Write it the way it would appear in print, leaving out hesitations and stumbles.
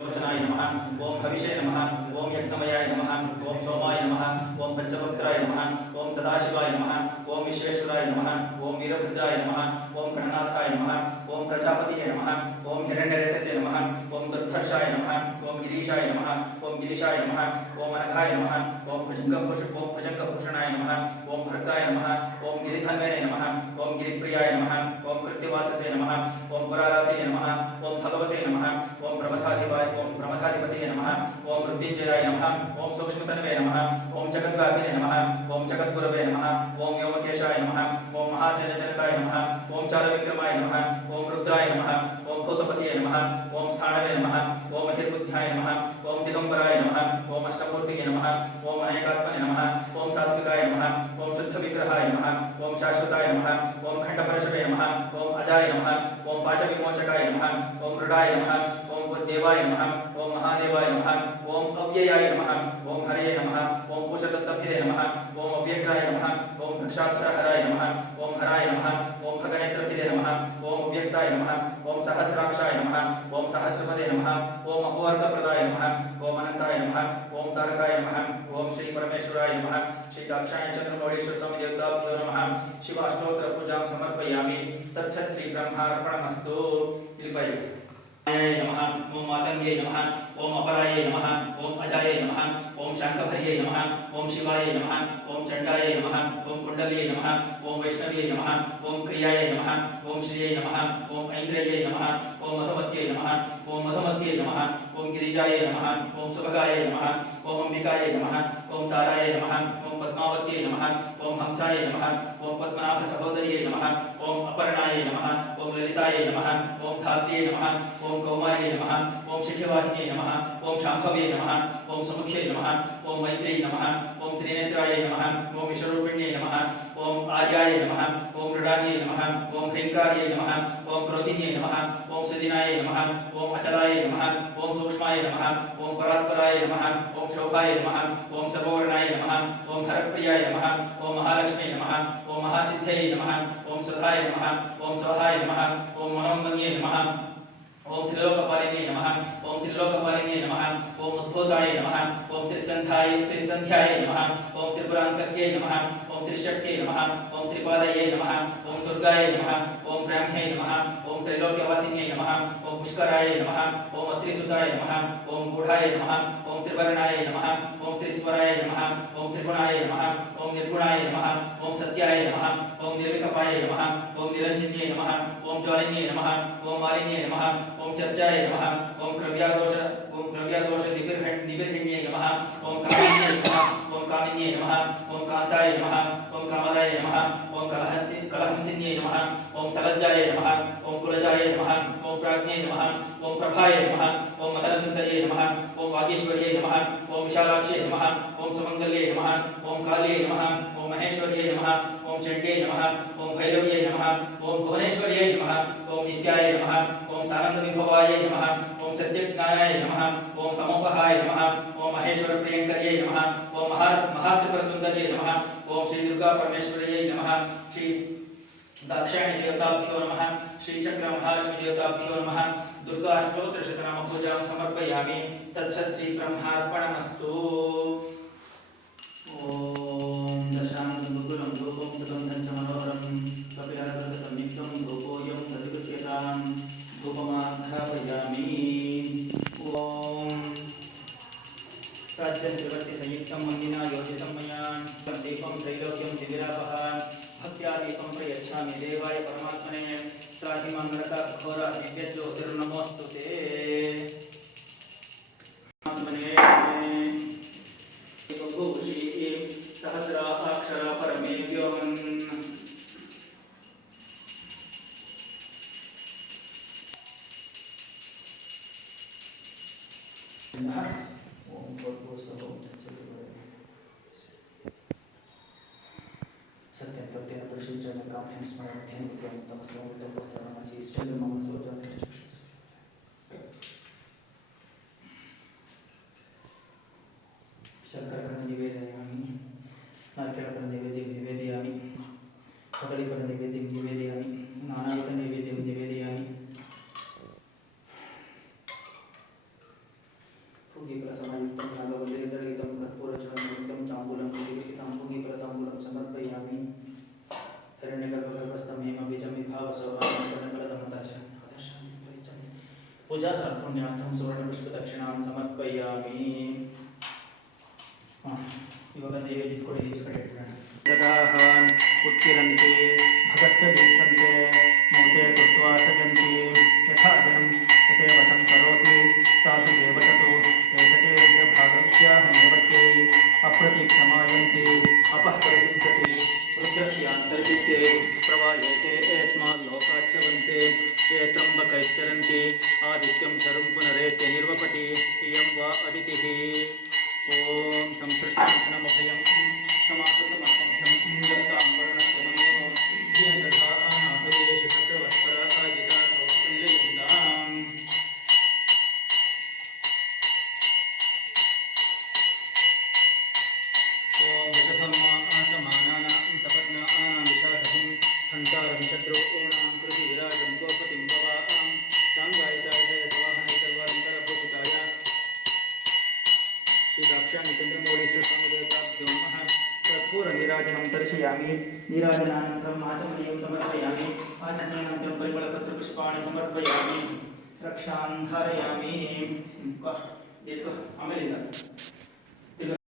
वचनाय नमः ओम हविषे नमः ओम यज्ञमयाय नमः ओम सोमाय नमः ओम पंचभक्त्राय नमः ओम सदाशिवाय नमः ओम विश्वेश्वराय नमः ओम वीरभद्राय नमः ओम गणनाथाय नमः ओम प्रजापतिये नमः ओम हिरण्यरेतसे नमः ओम दुर्धर्षाय नमः ओम गिरीशाय नमः ओम गिरीशाय नमः ओम अनघाय नमः ओम भुजंगभूषणाय नमः ओम भर्गाय नमः ओम गिरिधन्वने नमः ओम गिरिप्रियाय नमः ओम कृत्यवाससे नमः ओम पुराराते नमः ओम भगवते नमः ओम प्रमथाधिपतये नमः ओम मृत्युंजयाय नमः ओम सूक्ष्मतनवे नमः ओम जगद्व्यापिने नमः ओम जगद्गुरवे नमः ओम व्योमकेशाय नमः ओम महासेनजनकाय नमः ओम चारुविक्रमाय नमः ओम रुद्राय नमः ओम भूतपतये नमः ओम स्थाणवे नमः ओम महिर्बुद्ध्याय नमः ओम दिगंबराय नमः ओम अष्टमूर्तये नमः ओम अनेकात्मने नमः ओम सात्विकाय नमः ओम शुद्धविग्रहाय नमः ओम शाश्वताय नमः ओम खंडपरशवे नमः ओम अजाय नमः ओम पाशविमोचकाय नमः ओम मृडाय नमः ओम देवाय नमः ओम महादेवाय नमः ओम अव्ययाय नमः ओम हरये नमः ओम कुशदत्तभिदे नमः ओम अव्यग्राय नमः ओम दक्षाधरहराय नमः ओम हराय नमः ओम भगनेत्रभिदे नमः ओम अव्यक्ताय नमः ओम सहस्राक्षाय नमः ओम सहस्रपदे नमः ओम अपूर्वप्रदाय नमः ओम अनंताय नमः ओम तारकाय नमः ओम श्री परमेश्वराय नमः श्री दाक्षायण चंद्रमौळीश्वर स्वामी देवताभ्यो नमः शिवाष्टोत्तर पूजां समर्पयामि तत्सत् ब्रह्मार्पणमस्तु। नमः ओम मातंगे नमः ओम अपराये नमः ओम अजाये नमः ओम शांकभर्ये नमः ओम शिवाय नमः ओम चंडाये नमः ओम कुंडल्ये नमः ओम वैष्णवे नमः ओम क्रियाये नमः ओम श्रिये नमः ओम ऐन्द्रिये नमः ओम मधुमत्ये नमः नमः ओम गिरिजाये नमः ओम सुभगाये नमः ओम अंबिकाये नमः ओम ताराये नमः ओम पद्मावत्ये नमः ओम हंसाये नमः ओम पद्मनाभ सहोदर्ये नमः ओम अपर्णाये नमः ओम ललिताये नमः ओम धात्र्ये नमः ओम कौमार्ये नमः ओम शिखिवाहिन्ये नमः ओम शाम्भवे नमः ओम समुख्ये नमः ओम मैत्रेयी नमः ओम त्रिनेत्राय नमः ओम विश्वरूपिण्ये नमः ओम आर्याय नमः ओम मृडान्ये नमः ओम ह्रींकार्ये नमः ओम क्रोधिन्ये नमः ओम सुदिनाय नमः ओम अचलाय नमः ओम सूक्ष्माय नमः ओम परात्पराय नमः ओम शोभाय नमः ओम सर्ववर्णाय नमः ओम हरप्रियाय नमः ओम महालक्ष्मी नमः ओम महासिद्धये नमः ओम सुधाय नमः ओम स्वाहाय नमः ओम मनोन्मन्ये नमः ओम त्रिलोकपालिने नमः ओम त्रिलोकपालिने नमः ओम उद्भूताय नमः ओम त्रिसंध्याय नमः ओम त्रिपुरांतक्ये नमः ओम त्रिशक्त्ये नमः ओम त्रिपादये नमः ओम दुर्गाय नमः ओम ब्रह्मे नमः ओम त्रैलोक्यवासिन्ये नमः ओम पुष्कराय नमः ओम अत्रिसुताय नमः ओम गूढ़ाय नमः ओम त्रिवर्णाय नमः ओम त्रिस्वराय नमः ओम त्रिगुणाय नमः ओम निर्गुणाय नमः ओम सत्याय नमः ओम निर्विकपाय नमः ओम निरंजन्ये नमः ओम ज्वालिन्ये नमः ओम मालिन्ये नमः ओम चर्चाय नमः ओम क्रव्यादोष दिविर्हिण्ये नमः ओम कामिन्ये नमः ओम कामिन्ये नमः ओम कांताय नमः ओम कामदाय नमः ओम कलहंसिन्ये नमः ओम सलज्जाय नमः ओम कुलजाय नमः ओम प्राज्ञे नमः ओम प्रभाय नमः ओम मदनसुंदर्ये नमः ओम वागीश्वर्ये नमः ओम विशालाक्षे नमः ओम सुमंगल्ये नमः ओम काल्ये नमः ओम महेश्वर्ये नमः ओम चंडे नमः ओम भैरव्ये नमः ओम भुवनेश्वर्ये नमः ओम नित्याय नमः ओम सानंद विभवाय नमः ओम सत्यज्ञानाय नमः ओम तमोपहाय नमः ओम महेश्वर प्रियंकर्ये नमः ओम महात्रिपुर सुंदर्ये नमः ओम श्री दुर्गा परमेश्वर्ये नमः श्री दाक्षायणी देवताभ्यो नमः श्री चक्र महालक्ष्मी देवताभ्यो नमः दुर्गा अष्टोत्तर शतनाम पूजां समर्पयामि तत्सत् श्री ब्रह्मार्पणमस्तु। ओम दशानंद मुकुलं धूपं सुगंधं च मनोहरं कपिलरतं संयुक्तं धूपोऽयं प्रतिगृह्यतां धूपमाघ्रापयामि। ओम साज्यं त्रिवर्ति संयुक्तं मन्दिना योजितं मया दीपं त्रैलोक्यं दिव्यरापः भक्त्या दीपं प्रयच्छामि देवाय परमात्मने त्राहि मां नरकात् घोर दिव्यज्योतिर्नमोऽस्तु ते। सहस्राक्षर परमे व्योमन् सत्यं तत्तेन परिशुद्धेन कामं स्मरणेन नित्यं तमस्तमस्तमस्तमसि स्वेदं मम सोजातश्चक्षुः। शर्करकं निवेदयामि नारिकेलकं निवेदयामि कदलीफलं निवेदयामि नानाविधं निवेदयामि पूगीफलसमयुक्तं नागवल्लीदलितं कर्पूरचूर्णयुक्तं ताम्बूलं पूगीफलितं पूगीफलताम्बूलं समर्पयामि। हिरण्यगर्भगर्भस्थं हेमबीजं विभावसौभाग्यफलदमतस्य पूजा सम्पूर्णार्थं सुवर्णपुष्पदक्षिणां समर्पयामि। ಇವಾಗ ನೈವೇದ್ಯ ಕೂಡ ಹೆಚ್ಚು ಕಡೆ ಇಟ್ಬಿಡೋಣ. ದದಾಹಾನ್ ಉತ್ಕಿರಂತೆ ಭಗತ್ತದೀಪ್ತಂತೆ ಮೂತೆ ಕೃತ್ವಾ ಸಜಂತಿ ಯಥಾ ಜನಂ ಯಥೇವ ಸಂಕರೋತಿ ಸಾಧು ದೇವತತು ಏತತೆ ರುದ್ರಭಾಗಸ್ಯಾಹನೇವತೆ ಅಪ್ರತೀಕ್ಷಮಾಯಂತೆ ಅಪಃಪರಿಸಿದ್ಧತೆ ರುದ್ರಸ್ಯಾಂತರ್ಹಿತೆ ಪ್ರವಾಯೇತೆ ಯಸ್ಮಾತ್ ಲೋಕಾಚ್ಯವಂತೆ ಯೇ ತ್ರಂಬಕೈಶ್ಚರಂತಿ ಆದಿತ್ಯಂ ಚರುಂ ಪುನರೇತ್ಯ ನಿರ್ವಪತಿ ಇಯಂ ವಾ ಅದಿತಿಃ ಓಂ ಸಂಸೃಷ್ಟಮಭಯಂ ಸಮಾಸೃತಮಸ್ತಂಭಂ ಜಗತಾಂಬರಣಸ್ಯಮನೇನೋ ಧಿಯಂದಧಾ ಆನಾಥವೇಶ ಚಕ್ರವಸ್ತರ ಆಜಿತಾ ನಿಲಯಂತಾಂ ಓಂ ವೃಷಭಮ್ಮ ಆಸಮಾನಾನ ಸಪತ್ನ ಆನಾಮಿಷಾಸಹಿಂ ಹಂತಾರಂ ಶತ್ರುಣಾಂ ಕೃತಿ ವಿರಾಜಂ ಗೋಪತಿಂ ಭವಾಂ ಸಾಂಗಾಯಿತಾಯ ಜಯತವಾಹನೈ ಸರ್ವಾಲಂಕರಭೂಷಿತಾಯ ಶ್ರೀ ದಾಕ್ಷಾಯಣಿ ಚಂದ್ರಮೌಳೀಶ್ವರ ಸ್ವಾಮಿ ದೇವತಾಭ್ಯೋ ನಮಃ ಕರ್ಪೂರ ನೀರಾಜನಂ ದರ್ಶಯಾಮಿ ನೀರಾಜನಾನಂತರಂ ಆಚಮನೀಯಂ ಸಮರ್ಪಯಾಮಿ ಆಚಮನೀಯಾನಂತರಂ ಪರಿಮಳಪತ್ರಪುಷ್ಪಾಣಿ ಸಮರ್ಪಯಾಮಿ ರಕ್ಷಾನ್ ಧಾರಯಾಮಿ ಆಮೇಲೆ